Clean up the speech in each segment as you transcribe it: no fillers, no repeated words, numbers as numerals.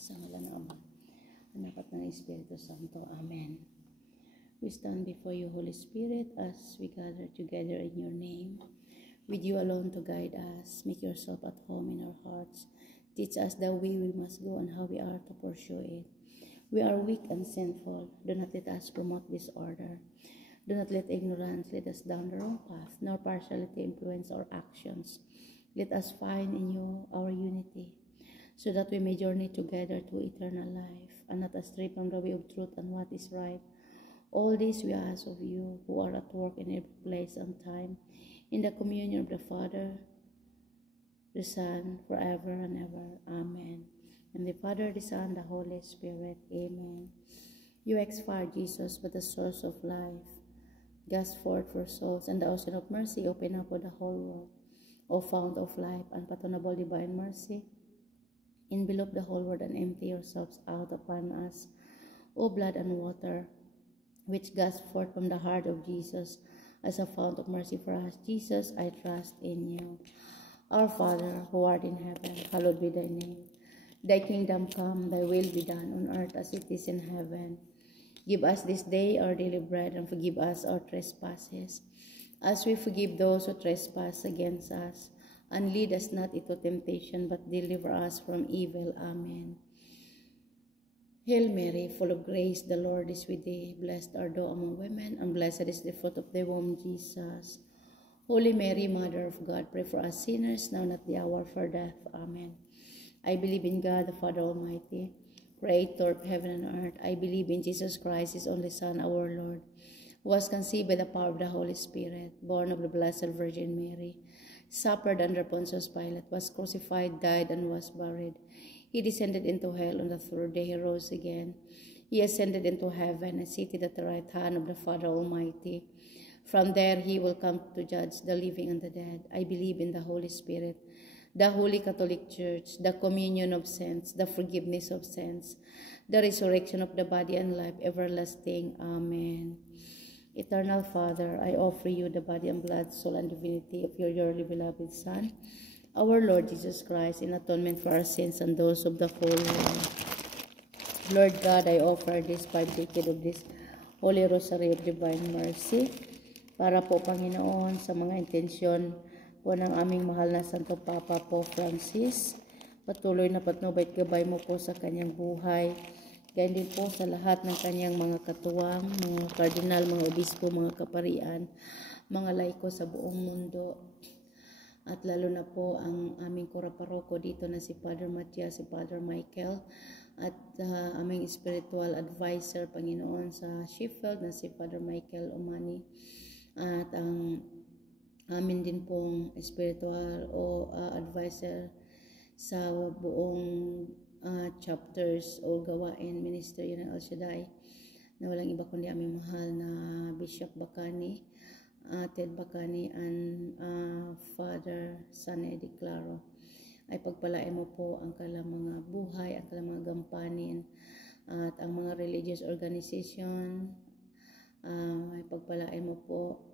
Sa ngalan ng Ama, Anak at ng Espiritu Santo. Amen. We stand before you, Holy Spirit, as we gather together in your name. With you alone to guide us. Make yourself at home in our hearts. Teach us the way we must go and how we are to pursue it. We are weak and sinful. Do not let us promote disorder. Do not let ignorance lead us down the wrong path, nor partiality influence our actions. Let us find in you our unity, so that we may journey together to eternal life, and not astray from the way of truth and what is right. All this we ask of you, who are at work in every place and time, in the communion of the Father, the Son, forever and ever. Amen. And the Father, the Son, the Holy Spirit. Amen. You expired, Jesus, but the source of life, cast forth for souls, and the ocean of mercy open up for the whole world. O fount of life, unfathomable divine mercy, envelop the whole world and empty yourselves out upon us. O blood and water, which gushed forth from the heart of Jesus as a fount of mercy for us, Jesus, I trust in you. Our Father, who art in heaven, hallowed be thy name. Thy kingdom come, thy will be done on earth as it is in heaven. Give us this day our daily bread, and forgive us our trespasses, as we forgive those who trespass against us. And lead us not into temptation, but deliver us from evil. Amen. Hail Mary, full of grace, the Lord is with thee. Blessed art thou among women, and blessed is the fruit of thy womb, Jesus. Holy Mary, Mother of God, pray for us sinners, now and at the hour of our death. Amen. I believe in God, the Father Almighty, creator of heaven and earth. I believe in Jesus Christ, his only Son, our Lord, who was conceived by the power of the Holy Spirit, born of the Blessed Virgin Mary, suffered under Pontius Pilate, was crucified, died, and was buried. He descended into hell. On the third day he rose again. He ascended into heaven and seated at the right hand of the Father Almighty. From there he will come to judge the living and the dead. I believe in the Holy Spirit, the Holy Catholic Church, the communion of saints, the forgiveness of sins, the resurrection of the body and life everlasting. Amen. Eternal Father, I offer you the body and blood, soul, and divinity of your dearly beloved Son, our Lord Jesus Christ, in atonement for our sins and those of the whole world. Lord God, I offer this participate of this Holy Rosary of Divine Mercy para po, Panginoon, sa mga intensyon po ng aming mahal na Santo Papa po Francis. Patuloy na patnubay at gabay mo po sa kanyang buhay. Ganyan din po sa lahat ng kanyang mga katuwang, mga kardinal, mga obispo, mga kaparian, mga laiko sa buong mundo. At lalo na po ang aming kuraparoko dito na si Father Matias, si Father Michael, at aming spiritual advisor, Panginoon, sa Sheffield na si Father Michael Omani. At ang amin din pong spiritual advisor sa buong chapters o gawain ministeryo ng El Shaddai, na walang iba kundi aming mahal na Bishop Bacani, Ted Bacani, and Father Sane de Claro. Ay pagpalain mo po ang kanilang mga buhay, ang kanilang mga gampanin, at ang mga religious organization. Ay pagpalain mo po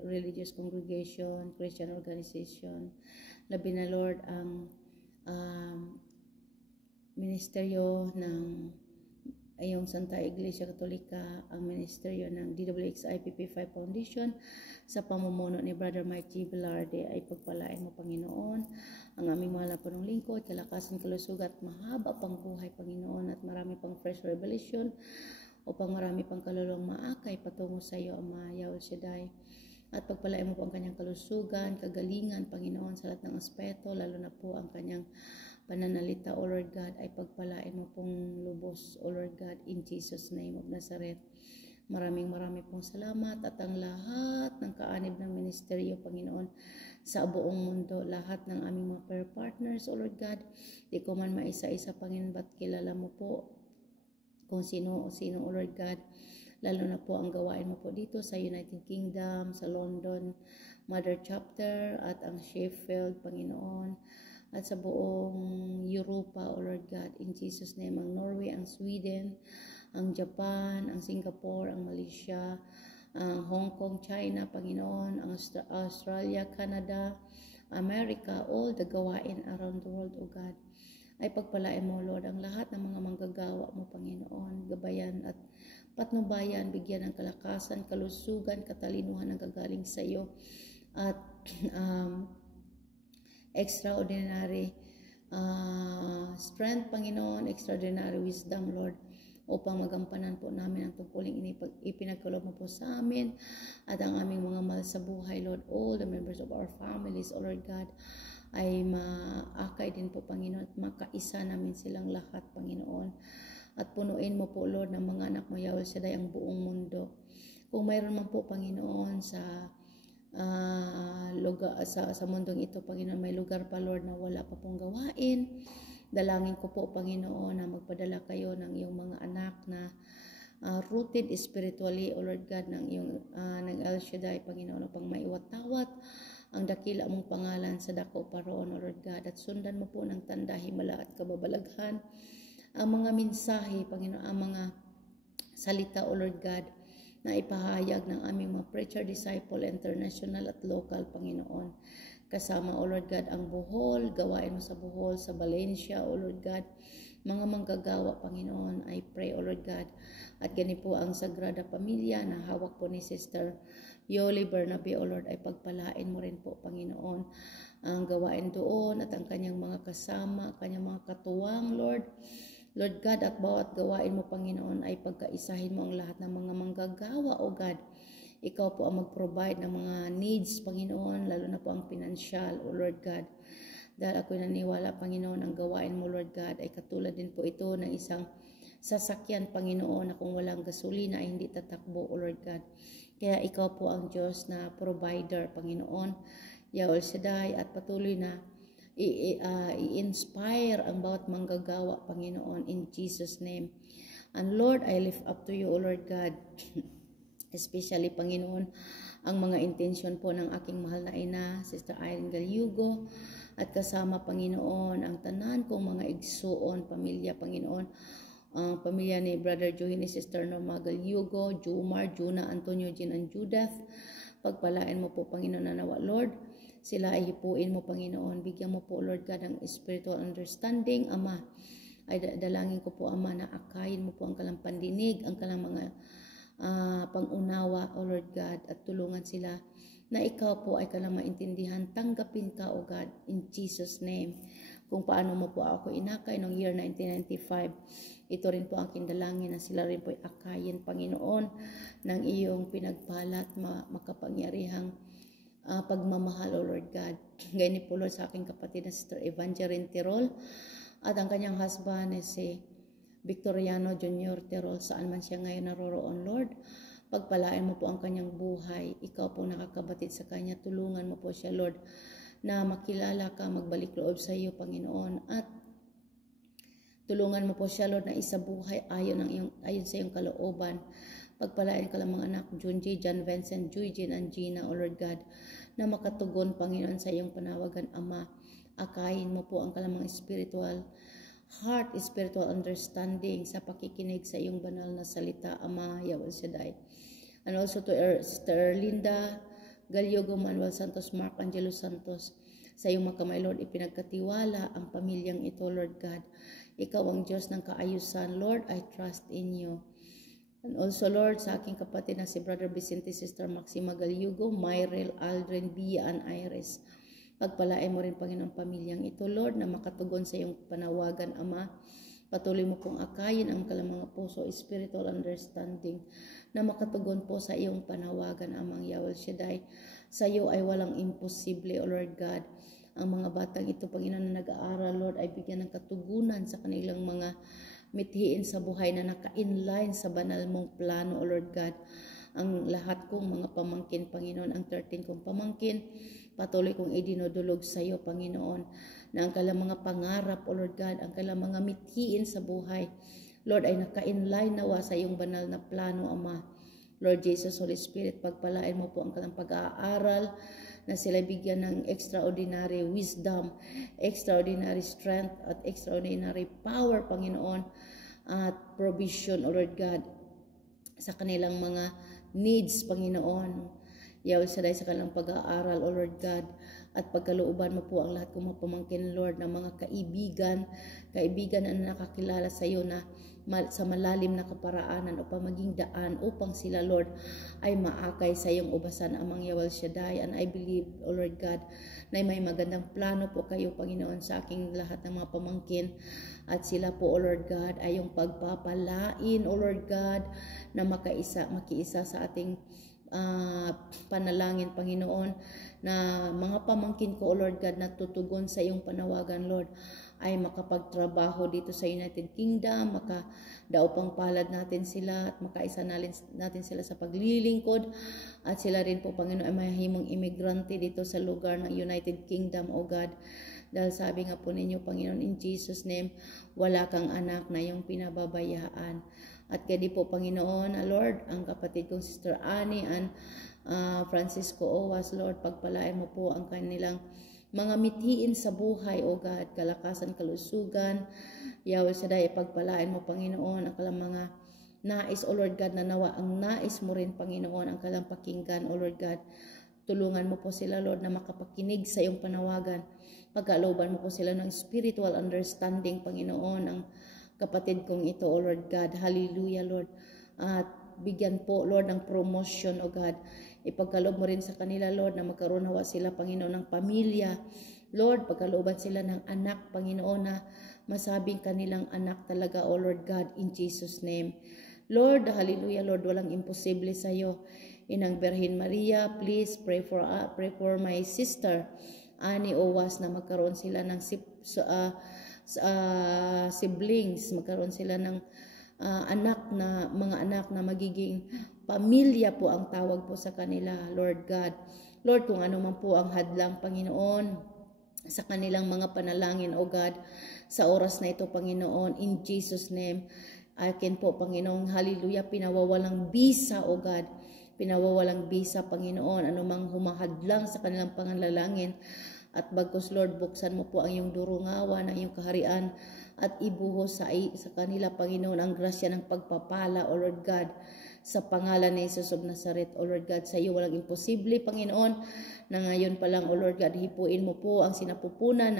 religious congregation, Christian organization. Labi na Lord ang ministeryo ng ayong Santa Iglesia Katolika, ang ministeryo ng DWX-IPP5 Foundation sa pamumuno ni Brother Mike G. Velarde. Ay pagpalain mo, Panginoon, ang aming mahal na punong lingkod, kalakasan, kalusugan at mahaba pang buhay, Panginoon, at marami pang fresh revelation upang marami pang kaluluwang maakay patungo sa iyo, Ama Yahweh Shaddai. At pagpalain mo po ang kanyang kalusugan, kagalingan, Panginoon, sa lahat ng aspeto, lalo na po ang kanyang pananalita, O Lord God, ay pagpalain mo pong lubos, O Lord God, in Jesus' name of Nazareth. Maraming pong salamat, at ang lahat ng kaanib ng ministeryo, Panginoon, sa buong mundo, lahat ng aming mga prayer partners, O Lord God, di ko man maisa-isa, Panginoon, ba't kilala mo po kung sino, O Lord God. Lalo na po ang gawain mo po dito sa United Kingdom, sa London Mother Chapter, at ang Sheffield, Panginoon, at sa buong Europa, O Lord God, in Jesus' name, ang Norway, ang Sweden, ang Japan, ang Singapore, ang Malaysia, ang Hong Kong, China, Panginoon, ang Australia, Canada, America, all the gawain around the world, O God. ay pagpalain mo, Lord, ang lahat ng mga manggagawa mo, Panginoon, gabayan at patnubayan, bigyan ng kalakasan, kalusugan, katalinuhan na gagaling sa iyo, at extraordinary strength, Panginoon, extraordinary wisdom, Lord, upang magampanan po namin ang tungkuling ipinagkaloob mo po sa amin at ang aming mga mahal sa buhay, Lord. All the members of our families, O Lord God, ay maakay din po, Panginoon, at makaisa namin silang lahat, Panginoon. At punuin mo po, Lord, ng mga anak mo, Yahweh Shaddai, ang buong mundo. Kung mayroon man po, Panginoon, sa lugar, sa mundong ito, Panginoon, may lugar pa, Lord, na wala pa pong gawain, dalangin ko po, Panginoon, na magpadala kayo ng iyong mga anak na rooted spiritually, O Lord God, ng El Shaddai, Panginoon, upang maiwat-tawat ang dakila mong pangalan sa dako paroon, O Lord God, at sundan mo po ng tanda, himala at kababalaghan ang mga mensahe, Panginoon, ang mga salita, O Lord God, na ipahayag ng aming mga preacher, disciple, international at local, Panginoon. Kasama, O Lord God, ang Bohol, gawain mo sa Bohol, sa Valencia, O Lord God, mga manggagawa, Panginoon, I pray, O Lord God, at gani po ang Sagrada Pamilya na hawak po ni Sister Yoli Bernabe, O Lord, ay pagpalain mo rin po, Panginoon, ang gawain doon at ang kanyang mga kasama, kanyang mga katuwang, Lord. Lord God, at bawat gawain mo, Panginoon, ay pagkaisahin mo ang lahat ng mga manggagawa, O God. Ikaw po ang mag-provide ng mga needs, Panginoon, lalo na po ang pinansyal, O Lord God. Dahil ako'y naniwala, Panginoon, ang gawain mo, Lord God, ay katulad din po ito ng isang sasakyan, Panginoon, na kung walang gasolina ay hindi tatakbo, O Lord God. Kaya ikaw po ang Diyos na provider, Panginoon, Yahweh Shaddai, at patuloy na i-inspire ang bawat manggagawa, Panginoon, in Jesus' name. And Lord, I lift up to you, O Lord God, especially, Panginoon, ang mga intensyon po ng aking mahal na ina, Sister Irene Galyugo, at kasama, Panginoon, ang tanan kong mga igsuon, pamilya, Panginoon, ang pamilya ni Brother Joey, ni Sister Norma Galyugo, Jumar, Juna, Antonio, Jean, and Judith. Pagpalain mo po, Panginoon, na nawa, Lord, sila ay hipuin mo, Panginoon. Bigyan mo po, Lord God, ng spiritual understanding, Ama. Ay dalangin ko po, Ama, na akayin mo po ang kalang pandinig, ang kalang mga pangunawa, O Lord God, at tulungan sila na ikaw po ay kalang maintindihan. Tanggapin ka, O God, in Jesus' name. Kung paano mo po ako inakay noong year 1995, ito rin po ang kindalangin na sila rin po ay akayin, Panginoon, ng iyong pinagpalat, makapangyarihang pagmamahal, O Lord God. Ganyan po, Lord, sa aking kapatid na Sister Evangeline Tirol at ang kanyang husband na si Victoriano Jr. Tirol, saan man siya ngayon naroroon, Lord. Pagpalain mo po ang kanyang buhay. Ikaw po nakakabatid sa kanya. Tulungan mo po siya, Lord, na makilala ka, magbalik loob sa iyo, Panginoon. At tulungan mo po siya, Lord, na isabuhay ayon sa iyong kalooban. Pagpalain ka lang mga anak, Junji, John Vincent, Joy, Jean, and Gina, O Lord God, na makatugon, Panginoon, sa iyong panawagan, Ama. Akayin mo po ang kalamang spiritual heart, spiritual understanding sa pakikinig sa iyong banal na salita, Ama, Yahweh Shaddai. And also to Sister Linda Galyugo, Manuel Santos, Mark Angelo Santos, sa iyong makamay, Lord, ipinagkatiwala ang pamilyang ito, Lord God. Ikaw ang Diyos ng kaayusan, Lord, I trust in you. And also, Lord, sa aking kapatid na si Brother Vicente, Sister Maxima Galyugo, Myrel, Aldrin, Bia, and Iris. Pagpalain mo rin, Panginoon, pamilyang ito, Lord, na makatugon sa iyong panawagan, Ama. Patuloy mo pong akayin ang kalamang puso, spiritual understanding, na makatugon po sa iyong panawagan, Amang Yahweh Shaddai. Sa iyo ay walang imposible, O Lord God. Ang mga batang ito, Panginoon, na nag-aaral, Lord, ay bigyan ng katugunan sa kanilang mga mithiin sa buhay na naka-inline sa banal mong plano, O Lord God. Ang lahat kong mga pamangkin, Panginoon, ang 13 kong pamangkin, patuloy kong idinudulog sa iyo, Panginoon, na ang kailang mga pangarap, O Lord God, ang kailang mga mithiin sa buhay, Lord, ay naka-inline nawa sa iyong banal na plano, Ama. Lord Jesus, Holy Spirit, pagpalain mo po ang kailang pag-aaral, na sila bigyan ng extraordinary wisdom, extraordinary strength, at extraordinary power, Panginoon, at provision, O Lord God, sa kanilang mga needs, Panginoon. Yahweh Shaddai, sa kanilang pag-aaral, O Lord God, at pagkalooban mo po ang lahat kong mga pamangkin, Lord, ng mga kaibigan na nakakilala sa iyo na sa malalim na kaparaanan upang maging daan upang sila, Lord, ay maakay sa iyong ubasan, Amang Yahweh Shaddai. And I believe, O Lord God, na may magandang plano po kayo, Panginoon, sa aking lahat ng mga pamangkin. At sila po, O Lord God, ay yung pagpapalain, O Lord God, na makiisa sa ating panalangin, Panginoon, na mga pamangkin ko, O Lord God, na tutugon sa iyong panawagan, Lord, ay makapagtrabaho dito sa United Kingdom, makadaupang palad natin sila at makaisa natin sila sa paglilingkod, at sila rin po, Panginoon, ay mahimong imigrante dito sa lugar ng United Kingdom, O God. Dahil sabi nga po ninyo, Panginoon, in Jesus' name, wala kang anak na iyong pinababayaan. At kaya di po, Panginoon, Lord, ang kapatid kong Sister Annie and Francisco Owas, Lord, pagpalain mo po ang kanilang mga mithiin sa buhay, O God, kalakasan, kalusugan. Yahweh Shaddai, pagpalain mo, Panginoon, ang kalang mga nais, O Lord God, na nawa ang nais mo rin, Panginoon, ang kalang pakinggan, O Lord God. Tulungan mo po sila, Lord, na makapakinig sa iyong panawagan. Pagkalooban mo po sila ng spiritual understanding, Panginoon, ang kapatid kong ito, O Lord God. Hallelujah, Lord. At bigyan po, Lord, ng promotion, O God. Ipagkaloob mo rin sa kanila, Lord, na magkaroon hawa sila, Panginoon, ng pamilya. Lord, pagkalooban sila ng anak, Panginoon, na masabing kanilang anak talaga, O Lord God, in Jesus' name. Lord, hallelujah, Lord, walang imposible sa iyo. Inang Birhen Maria, please pray for my sister, Annie Owas, na magkaroon sila ng siblings, magkaroon sila ng mga anak na magiging pamilya po ang tawag po sa kanila, Lord God. Lord, kung ano man po ang hadlang, Panginoon, sa kanilang mga panalangin, O God, sa oras na ito, Panginoon, in Jesus' name, akin po, Panginoon, hallelujah, pinawawalang bisa, O God, pinawawalang bisa, Panginoon, anumang humahadlang sa kanilang pangalalangin. At bagkus, Lord, buksan mo po ang iyong durungawa ng iyong kaharian at ibuhos sa kanila, Panginoon, ang grasya ng pagpapala, O Lord God, sa pangalan ni Jesus of Nazareth, O Lord God. Sa iyo walang imposible, Panginoon, na ngayon pa lang, O Lord God, hipuin mo po ang sinapupunan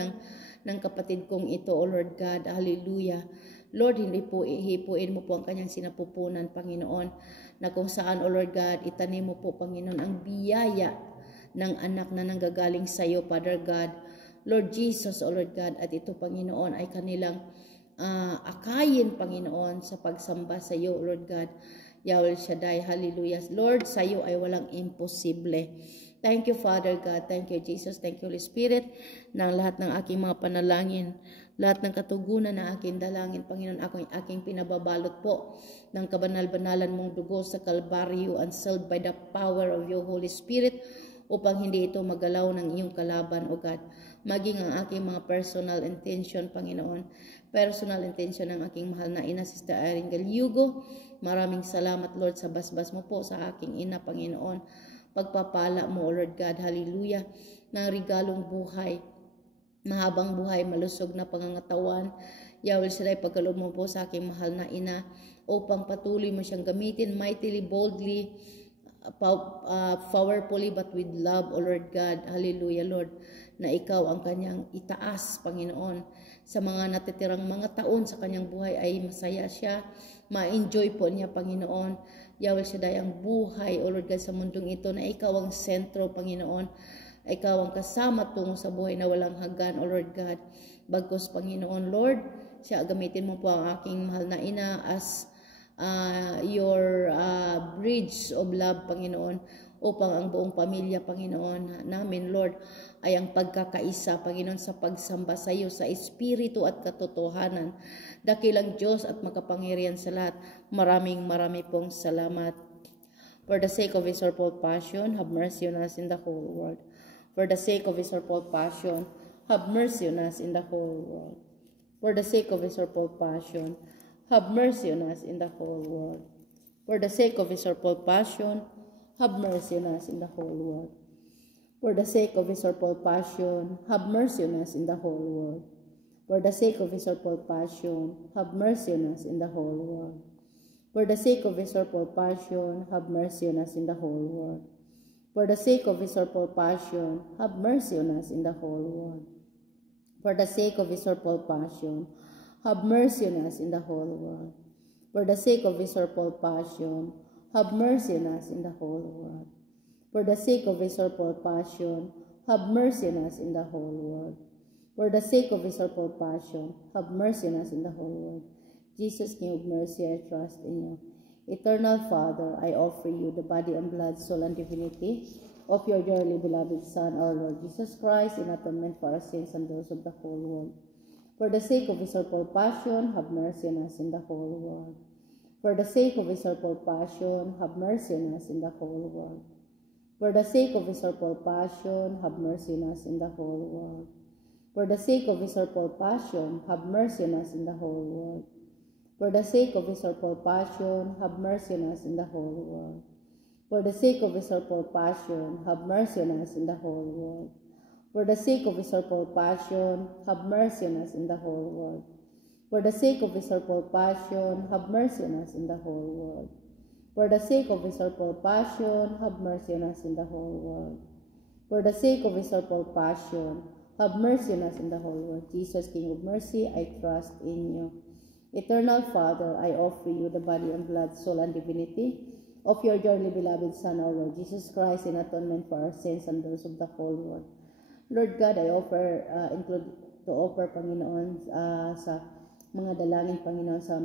ng kapatid kong ito, O Lord God. Hallelujah. Lord, hipuin mo po ang kanyang sinapupunan, Panginoon, na kung saan, O Lord God, itanim mo po, Panginoon, ang biyaya ng anak na nanggagaling sa iyo, Father God. Lord Jesus, O Lord God, at ito, Panginoon, ay kanilang akayin, Panginoon, sa pagsamba sa iyo, Lord God. Yahweh Shaddai, hallelujah. Lord, sa iyo ay walang imposible. Thank you, Father God. Thank you, Jesus. Thank you, Holy Spirit, ng lahat ng aking mga panalangin, lahat ng katugunan na aking dalangin, Panginoon, aking pinababalot po ng kabanal-banalan mong dugo sa Kalbaryo and sealed by the power of your Holy Spirit, upang hindi ito magalaw ng iyong kalaban, O God. Maging ang aking mga personal intention, Panginoon. Personal intention ng aking mahal na ina, Sister Irene Galiugo. Maraming salamat, Lord, sa basbas mo po sa aking ina, Panginoon. Pagpapala mo, O Lord God, hallelujah, ng regalong buhay, mahabang buhay, malusog na pangangatawan. Yahweh Shaddai, pagkaloob mo po sa aking mahal na ina, upang patuloy mo siyang gamitin mightily, boldly, powerfully, but with love, O Lord God. Hallelujah, Lord, na ikaw ang kanyang itaas, Panginoon. Sa mga natitirang mga taon sa kanyang buhay ay masaya siya, ma-enjoy po niya, Panginoon. Yahweh Shaddai, ang buhay, O Lord God, sa mundong ito, na ikaw ang sentro, Panginoon. Ikaw ang kasama tungo sa buhay na walang hanggan, O Lord God. Bagkus, Panginoon, Lord, siya gamitin mo po ang aking mahal na ina as your bridge of love, Panginoon, upang ang buong pamilya, Panginoon, namin, Lord, ay ang pagkakaisa, Panginoon, sa pagsamba sa iyo, sa espiritu at katotohanan. Dakilang Diyos at makapangyarihan sa lahat. Maraming pong salamat. For the sake of His sorrowful passion, have mercy on us in the whole world. For the sake of His sorrowful passion, have mercy on us in the whole world. For the sake of His sorrowful passion, have mercy on us in the whole world. For the sake of His sorrowful passion, have mercy on us in the whole world. For the sake of His sorrowful passion, have mercy on us in the whole world. For the sake of His sorrowful passion, have mercy on us in the whole world. For the sake of His sorrowful passion, have mercy on us in the whole world. For the sake of his sorrowful passion, have mercy on us in the whole world. For the sake of his sorrowful passion, have mercy on us in the whole world. For the sake of his sorrowful passion, have mercy on us in the whole world. For the sake of his sorrowful passion, have mercy on us in the whole world. For the sake of his sorrowful passion, have mercy on us in the whole world. Jesus, King of mercy, I trust in you. Eternal Father, I offer you the body and blood, soul, and divinity of your dearly beloved Son, our Lord Jesus Christ, in atonement for our sins and those of the whole world. For the sake of his sorrowful passion, have mercy on us in the whole world. For the sake of his sorrowful passion, have mercy on us in the whole world. For the sake of his sorrowful passion, have mercy on us in the whole world. For the sake of his sorrowful passion, have mercy on us in the whole world. For the sake of his sorrowful passion, have mercy on us in the whole world. For the sake of his sorrowful passion, have mercy on us in the whole world. For the sake of his sorrowful passion, have mercy on us in the whole world. For the sake of his sorrowful passion, have mercy on us in the whole world. For the sake of his sorrowful passion, have mercy on us in the whole world. For the sake of his sorrowful passion, have mercy on us in the whole world. Jesus, King of mercy, I trust in you. Eternal Father, I offer you the body and blood, soul, and divinity of your dearly beloved Son, our Lord Jesus Christ, in atonement for our sins and those of the whole world. Lord God, I offer, Panginoon, sa mga dalangin, Panginoon, sa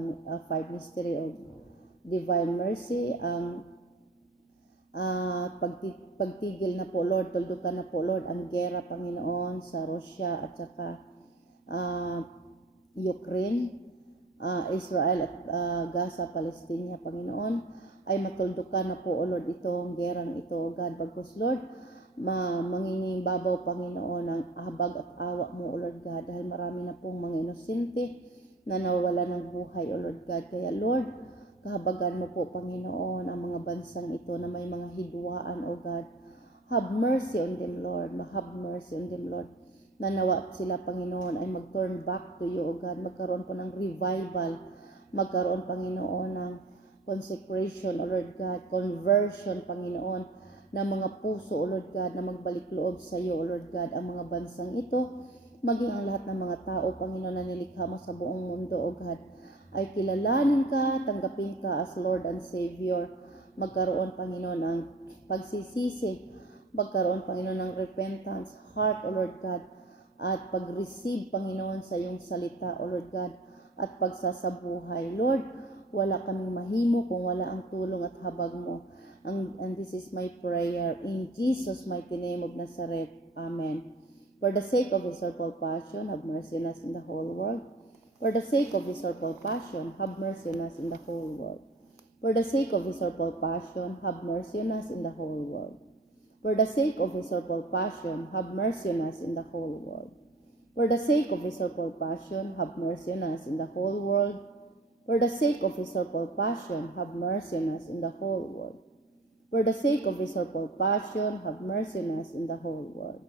five mystery of divine mercy, ang pagtigil na po, Lord, tuldukan na po, Lord, ang gera, Panginoon, sa Russia at saka Ukraine, Israel at Gaza, Palestina, Panginoon, ay matuldukan na po, O Lord, itong gerang ito, O God. Bagkus, Lord, manginging babaw, Panginoon, ang habag at awa mo, O Lord God, dahil marami na pong mga inosente na nawawala ng buhay, O Lord God. Kaya, Lord, kahabagan mo po, Panginoon, ang mga bansang ito na may mga hidwaan, O God. Have mercy on them, Lord. Have mercy on them, Lord. Nanawa sila, Panginoon, ay mag-turn back to you, O God. Magkaroon po ng revival. Magkaroon, Panginoon, ng consecration, O Lord God. Conversion, Panginoon, ng mga puso, O Lord God, na magbalik loob sa iyo, O Lord God. Ang mga bansang ito, maging ang lahat ng mga tao, Panginoon, na nilikha mo sa buong mundo, O God, ay kilalanin ka, tanggapin ka as Lord and Savior. Magkaroon, Panginoon, ng pagsisisi. Magkaroon, Panginoon, ng repentance, heart, O Lord God, at pag-receive, Panginoon, sa iyong salita, O Lord God, at pagsasabuhay. Lord, wala kaming mahimo kung wala ang tulong at habag mo. And this is my prayer in Jesus' mighty name of Nazareth. Amen. For the sake of his sorrowful passion, have mercy on us in the whole world. For the sake of his sorrowful passion, have mercy on us in the whole world. For the sake of his sorrowful passion, have mercy on us in the whole world. For the sake of his sorrowful passion, have mercy on us in the whole world. For the sake of his sorrowful passion, have mercy on us in the whole world. For the sake of his sorrowful passion, have mercy on us in the whole world. For the sake of his sorrowful passion, have mercy on us in the whole world.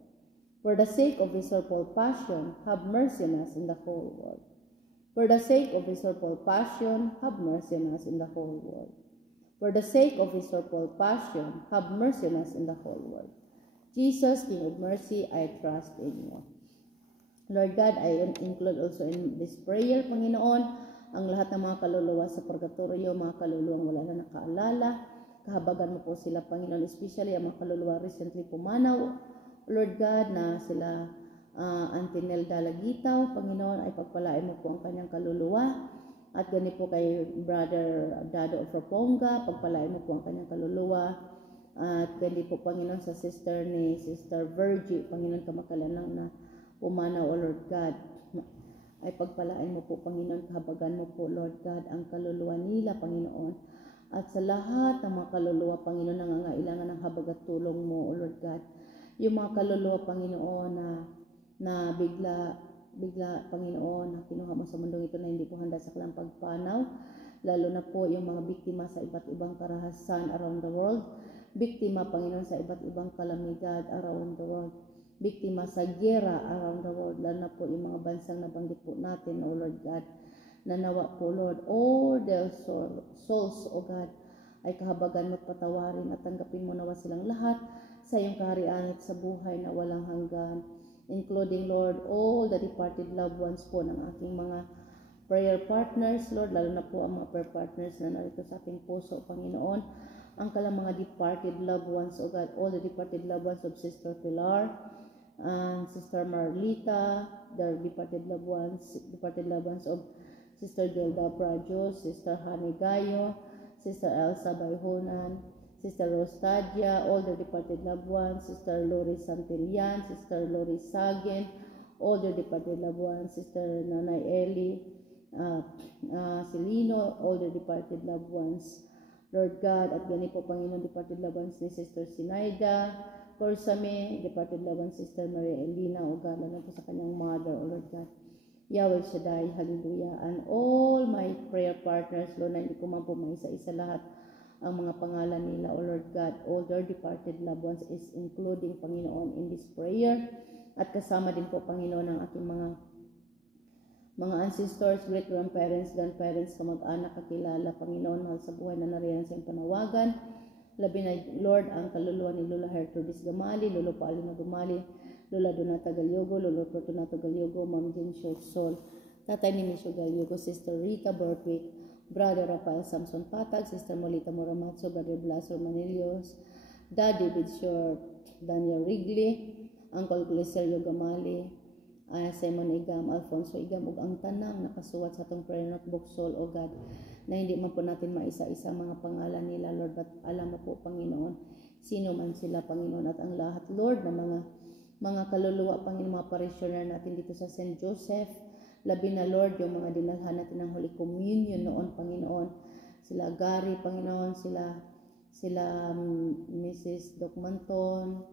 For the sake of his sorrowful passion, have mercy on us in the whole world. For the sake of his sorrowful passion, have mercy on us in the whole world. For the sake of his sorrowful passion, have mercy on us in the whole world. Jesus, King of mercy, I trust in you. Lord God, I include also in this prayer, Panginoon, ang lahat ng mga kaluluwa sa purgatorio, mga kaluluwang wala na nakaalala. Kahabagan mo po sila, Panginoon, especially ang mga kaluluwa recently pumanaw, Lord God, na sila Antinel Dalagitaw, Panginoon, ay pagpalain mo po ang kanyang kaluluwa. At ganito po kay Brother Dado of Raponga, pagpalain mo po ang kanyang kaluluwa. At ganito po, Panginoon, sa sister ni Sister Virgie, Panginoon, kamakalan lang na pumanaw, O Lord God, ay pagpalain mo po, Panginoon, kahabagan mo po, Lord God, ang kaluluwa nila, Panginoon. At sa lahat ng mga kaluluwa, Panginoon, nangangailangan ng habag at tulong mo, O Lord God. Yung mga kaluluwa, Panginoon, na bigla, Panginoon, na kinuha mo sa mundong ito na hindi po handa sa kanilang pagpanaw, lalo na po yung mga biktima sa iba't ibang karahasan around the world, biktima, Panginoon, sa iba't ibang kalamidad around the world, biktima sa giyera around the world, lalo na po yung mga bansang nabanggit po natin, O Lord God, nanawa po, Lord, all their souls, O God, ay kahabagan mo at patawarin at tanggapin mo nawa silang lahat sa iyong kaharian at sa buhay na walang hanggan. Including, Lord, all the departed loved ones po ng aking mga prayer partners, Lord, lalo na po ang mga prayer partners na narito sa ating puso, Panginoon. Ang kalang mga departed loved ones, O God, all the departed loved ones of Sister Pilar, and Sister Marlita, the departed loved ones of Sister Gilda Prajo, Sister Hani Gayo, Sister Elsa Bayhonan, Sister Rostadia, all the departed loved ones, Sister Lori Santillan, Sister Lori Sagen, all the departed loved ones, Sister Nanay Eli Silino, all the departed loved ones, Lord God, at gani po Panginoon, departed loved ones ni Sister Sinaida Corsame, departed loved ones, Sister Maria Elena, o God, lalo po sa kanyang mother, O Lord God, Yahweh Shaddai, hallelujah, and all my prayer partners, Lord, na hindi ko man po maisa-isa lahat ang mga pangalan nila, O Lord God, all their departed loved ones is including, Panginoon, in this prayer, at kasama din po, Panginoon, ang aking mga ancestors, great-grandparents, grandparents, kamag-anak, kakilala, Panginoon, mahal sa buhay na nariyan sa iyong panawagan, labi na, Lord, ang kaluluwa ni Lola Hertrudis Gamali, Lolo Paalino Gamali, Lola Donata Galyogo, Lolo Fortunato Galyogo, Ma'am Jean Sol, Tatay ni Misho Galyogo, Sister Rita Bortwick, Brother Rafael Samson Patag, Sister Molita Moramatso, Brother Blas Romanilios, Dad David Short, Daniel Wrigley, Uncle Gleserio Gamali, Simon Igam, Alfonso Igam, ug ang tanang nakasuwat sa itong prayer notebook, Soul, O God, na hindi man po natin maisa-isa mga pangalan nila, Lord, but alam mo po, Panginoon, sino man sila, Panginoon, at ang lahat, Lord, na mga kaluluwa, Panginoon, mga parishioner natin dito sa St. Joseph, labi na, Lord, yung mga dinalhan natin ng Holy Communion noon, Panginoon, sila Gary, Panginoon, sila Mrs. Doc Manton,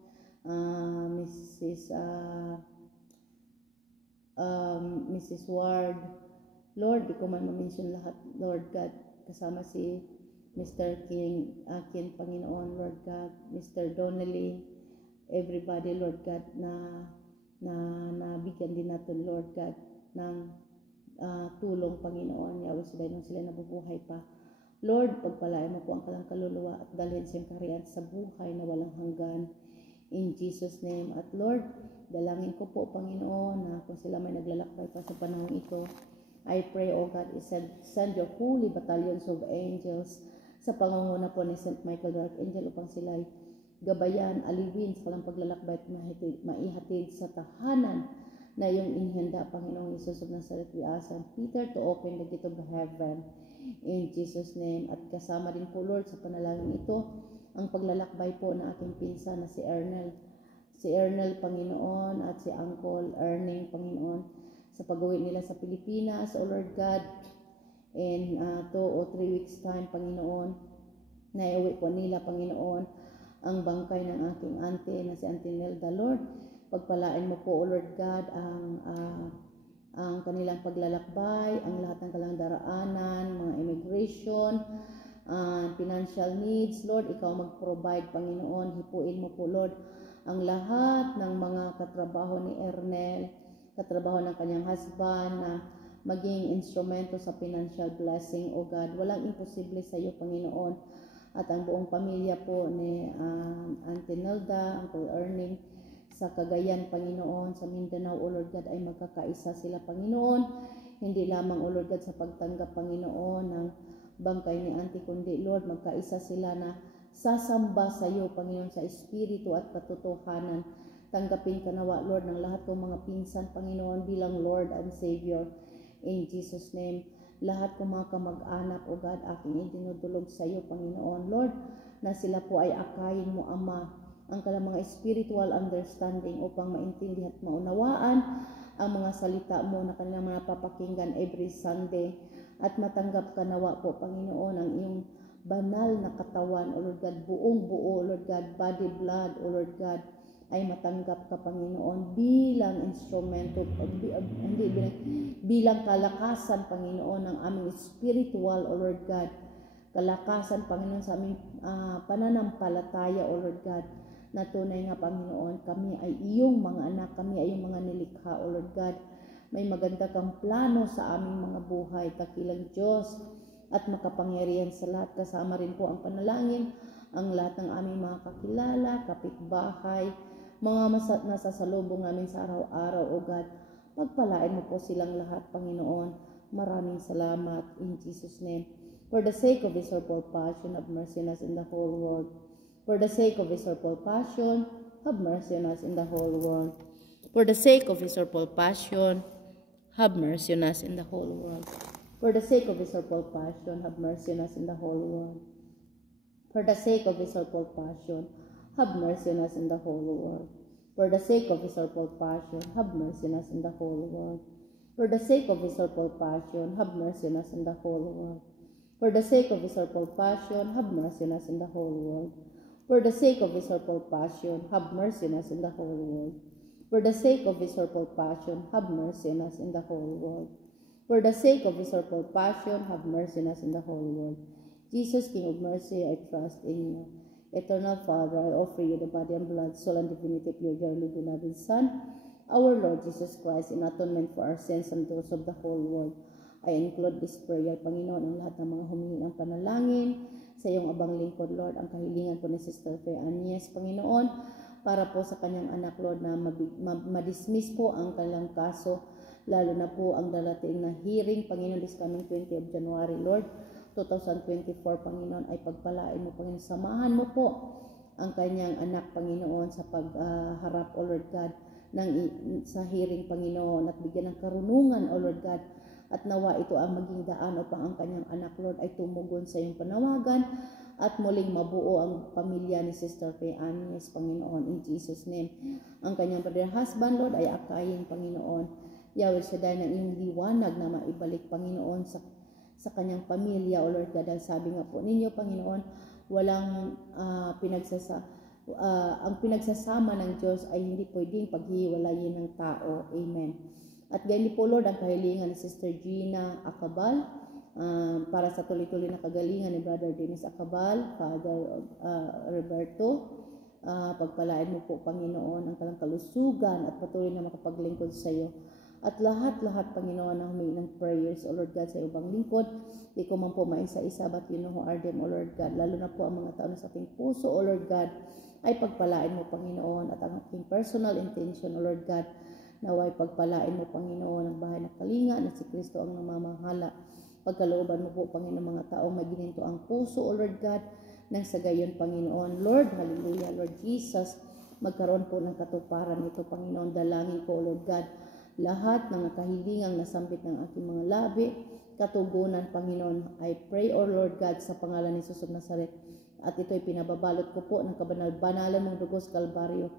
Mrs. Ward, Lord, di ko man ma-mention lahat, Lord God, kasama si Mr. King, Ken, Panginoon, Lord God, Mr. Donnelly, everybody, Lord God, na bigyan din natin, Lord God, ng tulong, Panginoon, Yahweh sila nabubuhay pa. Lord, pagpalain mo po ang kalang kaluluwa at dalhin sa iyong kaharian sa buhay na walang hanggan. In Jesus' name. At Lord, dalangin ko po, Panginoon, na kung sila may naglalakbay pa sa panahon ito, I pray, O God, send your holy battalions of angels sa pangunguna po ni St. Michael the Archangel upang sila'y gabayan, aliwin sa kalang paglalakbay at maihatid sa tahanan na iyong inihanda, Panginoong Jesus of Nazareth. We ask St. Peter to open the gate of heaven in Jesus' name. At kasama din po, Lord, sa panalangin ito, ang paglalakbay po na aking pinsan na si Ernel, Panginoon, at si Uncle Erning, Panginoon, sa pag-uwi nila sa Pilipinas, O Lord God, in 2 o 3 weeks time, Panginoon, na iuwi po nila, Panginoon, ang bangkay ng aking auntie na si Auntie Nelda, Lord. Pagpalain mo po, O Lord God, ang kanilang paglalakbay, ang lahat ng kalang daraanan, mga immigration, financial needs, Lord, ikaw mag-provide, Panginoon. Hipuin mo po, Lord, ang lahat ng mga katrabaho ni Ernel, katrabaho ng kanyang husband, na maging instrumento sa financial blessing, O God. Walang imposible sa iyo, Panginoon. At ang buong pamilya po ni Auntie Nelda, Uncle Erning, sa Cagayan, Panginoon, sa Mindanao, O Lord God, ay magkakaisa sila, Panginoon. Hindi lamang, O Lord God, sa pagtanggap, Panginoon, ng bangkay ni Auntie, kundi, Lord, magkaisa sila na sasamba sa iyo, Panginoon, sa espiritu at katotohanan. Tanggapin ka nawa, Lord, ng lahat kong mga pinsan, Panginoon, bilang Lord and Savior. In Jesus' name, lahat kong mga kamag-anak, O God, aking idinudulog sa iyo, Panginoon, Lord, na sila po ay akayin mo, Ama, ang kalang mga spiritual understanding upang maintindihan at maunawaan ang mga salita mo na kanilang mga papakinggan every Sunday, at matanggap ka nawa po, Panginoon, ang iyong banal na katawan, O Lord God, buong buo, Lord God, body, blood, O Lord God, ay matanggap ka, Panginoon, bilang instrumento, bilang kalakasan, Panginoon, ng aming spiritual, O Lord God, kalakasan, Panginoon, sa aming pananampalataya, O Lord God, na tunay nga, Panginoon, kami ay iyong mga anak, kami ay iyong mga nilikha, O Lord God. May maganda kang plano sa aming mga buhay, kakilang Diyos at makapangyarihan sa lahat. Kasama rin po ang panalangin ang lahat ng aming mga kakilala, kapitbahay, mga nasasalubong namin sa araw-araw, O God. Pagpalain mo po silang lahat, Panginoon. Maraming salamat in Jesus' name. For the sake of His sorrowful passion, have mercy on us in the whole world. For the sake of His sorrowful passion, have mercy on us in the whole world. For the sake of His sorrowful passion, have mercy on us in the whole world. For the sake of His sorrowful passion, have mercy on us in the whole world. For the sake of His sorrowful passion, have mercy on us in the whole world. For the sake of His sorrowful passion, have mercy on us in the whole world. For the sake of His sorrowful passion, have mercy on us in the whole world. For the sake of His sorrowful passion, have mercy on us in the whole world. For the sake of His sorrowful passion, have mercy on us in the whole world. For the sake of His sorrowful passion, have mercy on us in the whole world. For the sake of His sorrowful passion, have mercy on us in the whole world. Jesus, King of mercy, I trust in you. Eternal Father, I offer you the body and blood, soul, and divinity of your dearly beloved Son, our Lord Jesus Christ, in atonement for our sins and those of the whole world. I include this prayer, Panginoon, ang lahat ng mga humingi ng panalangin sa iyong abang lingkod, Lord, ang kahilingan po ni Sister Faye Agnes, Panginoon, para po sa kanyang anak, Lord, na madismiss po ang kanilang kaso, lalo na po ang darating na hearing, Panginoon, this coming 20 of January, Lord, 2024, Panginoon, ay pagpalain mo, Panginoon. Samahan mo po ang kanyang anak, Panginoon, sa pagharap, O Lord God, sa hearing, Panginoon, at bigyan ng karunungan, O Lord God, at nawa ito ang maging daan upang ang kanyang anak, Lord, ay tumugon sa iyong panawagan at muling mabuo ang pamilya ni Sister Faye Agnes, Panginoon, in Jesus' name. Ang kanyang brother husband, Lord, ay akayin, Panginoon. Yahweh Shaddai, ng iyong liwanag na maibalik, Panginoon, sa kanyang pamilya, O Lord God. Dahil sabi nga po ninyo, Panginoon, walang ang pinagsasama ng Diyos ay hindi pwedeng paghiwalayin ng tao. Amen. At ganyan po, Lord, ang kahilingan ni Sister Gina Acabal, para sa tuloy-tuloy na kagalingan ni Brother Dennis Acabal, Father Roberto, pagpalain mo po, Panginoon, ang kanilang kalusugan at patuloy na makapaglingkod sa iyo. At lahat-lahat, Panginoon, ang humingi ng prayers, O Lord God, sa ibang lingkod, di ko man po maisa-isa, but you know who are them, O Lord God. Lalo na po ang mga tao na sa ating puso, O Lord God, ay pagpalain mo, Panginoon, at ang aking personal intention, O Lord God, naway pagpalain mo, Panginoon, ang bahay ng kalinga na si Kristo ang namamahala. Pagkalooban mo po, Panginoon, mga taong may gininto ang puso, O Lord God, nang sa gayon, Panginoon. Lord, hallelujah, Lord Jesus, magkaroon po ng katuparan ito, Panginoon. Dalangin ko, O Lord God, lahat ng kahilingang nasambit ng aking mga labi, katugunan, Panginoon. I pray, O Lord God, sa pangalan ni Jesus of Nazareth, at ito'y pinababalot ko po ng kabanal-banalan mong dugo sa Kalbaryo,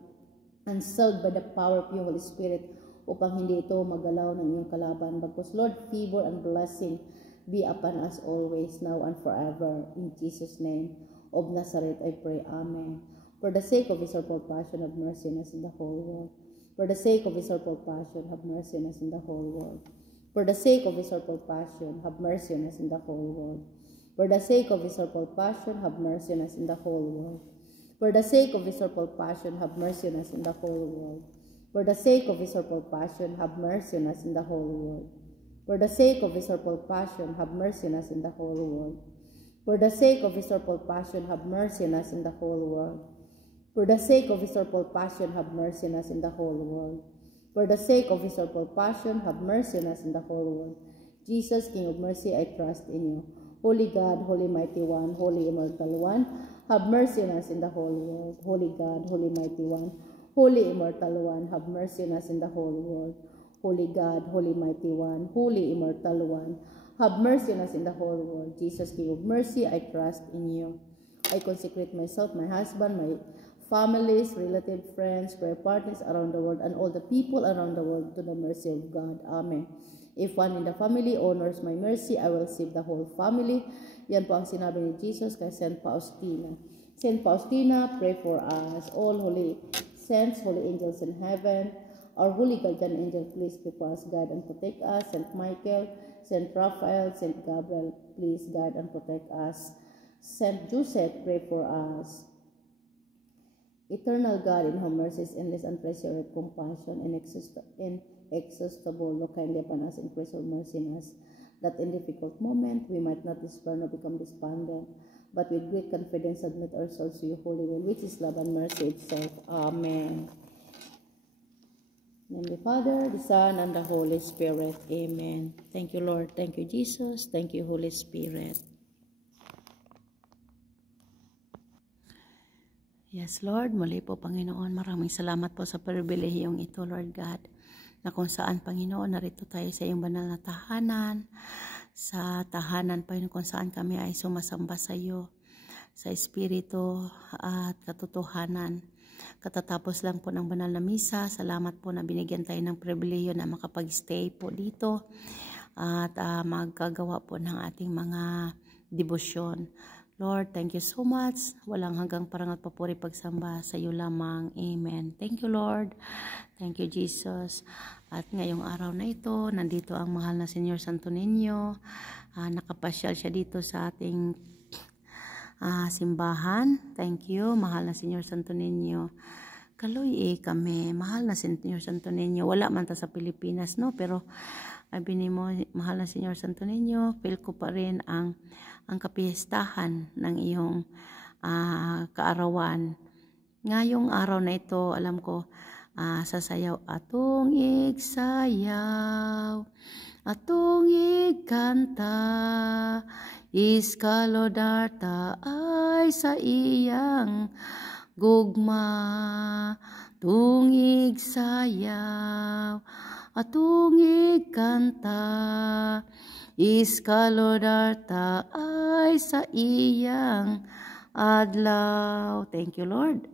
and sealed by the power of your Holy Spirit, upang hindi ito magalaw ng iyong kalaban. Bagkus, Lord, favor and blessing be upon us always, now and forever. In Jesus' name of Nazareth, I pray. Amen. For the sake of His sorrowful passion, have mercy on us in the whole world. For the sake of His sorrowful passion, have mercy on us in the whole world. For the sake of His sorrowful passion, have mercy on us in the whole world. For the sake of His sorrowful passion, have mercy on us in the whole world. For the sake of His sorrowful passion, have mercy on us in the whole world. For the sake of His sorrowful passion, have mercy on us in the whole world. For the sake of His sorrowful passion, have mercy on us in the whole world. For the sake of His sorrowful passion, have mercy on us in the whole world. For the sake of His sorrowful passion, have mercy on us in the whole world. For the sake of His sorrowful passion, have mercy on us in the whole world. Jesus, King of mercy, I trust in you. Holy God, Holy Mighty One, Holy Immortal One, have mercy on us in the whole world. Holy God, Holy Mighty One, Holy Immortal One, have mercy on us in the whole world. Holy God, Holy Mighty One, Holy Immortal One, have mercy on us in the whole world. Jesus, King of mercy, I trust in you. I consecrate myself, my husband, my families, relatives, friends, prayer partners around the world, and all the people around the world to the mercy of God. Amen. If one in the family honors my mercy, I will save the whole family. Yan po ang sinabi ni Jesus kay St. Faustina. St. Faustina, pray for us. All holy saints, holy angels in heaven, our holy guardian angel, please pray for us, guide and protect us. St. Michael, St. Raphael, St. Gabriel, please guide and protect us. St. Joseph, pray for us. Eternal God, in whom mercy is endless and treasure of compassion inexhaustible, look kindly upon us, increase your mercy in us, that in difficult moment we might not despair nor become despondent, but with great confidence submit our souls to your holy will, which is love and mercy itself. Amen. In the name of the Father, the Son, and the Holy Spirit. Amen. Thank you, Lord. Thank you, Jesus. Thank you, Holy Spirit. Yes, Lord. Muli po, Panginoon, maraming salamat po sa pribilehiyong ito, Lord God, na kung saan, Panginoon, narito tayo sa iyong banal na tahanan, sa tahanan, Panginoon, kung saan kami ay sumasamba sa iyo, sa Espiritu at katotohanan. Katatapos lang po ng banal na misa, salamat po na binigyan tayo ng pribilehiyo na makapag-stay po dito at magkagawa po ng ating mga debosyon. Lord, thank you so much. Walang hanggang parangal papuri pagsamba sa iyo lamang. Amen. Thank you, Lord. Thank you, Jesus. At ngayong araw na ito, nandito ang mahal na Senyor Santo Niño. Nakapasyal siya dito sa ating simbahan. Thank you, mahal na Senyor Santo Niño. Kaloy kami, mahal na Senyor Santo Niño. Wala man ta sa Pilipinas, no? Pero sabi ni mo, mahal na Senyor Santo Niño, feel ko pa rin ang kapistahan ng iyong kaarawan. Ngayong araw na ito, alam ko, sasayaw atong igsayaw, atong igkanta, iskalodarta ay sa iyang gugma, tungig sayaw, atong igkanta, iskalodarta ay sa iyang adlaw. Thank you, Lord.